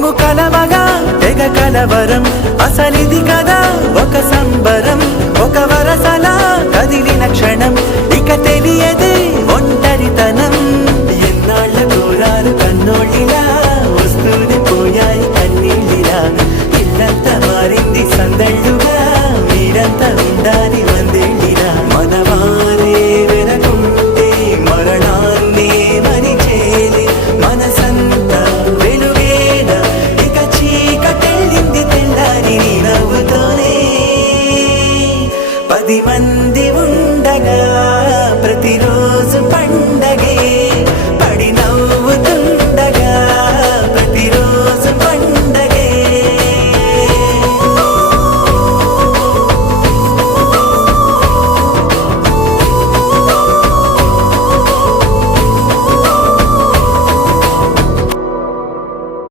మేము కలవగా తెగ కలవరం అసలిది కదా ఒక సంబరం ఒక వరసలా కదిలిన క్షణం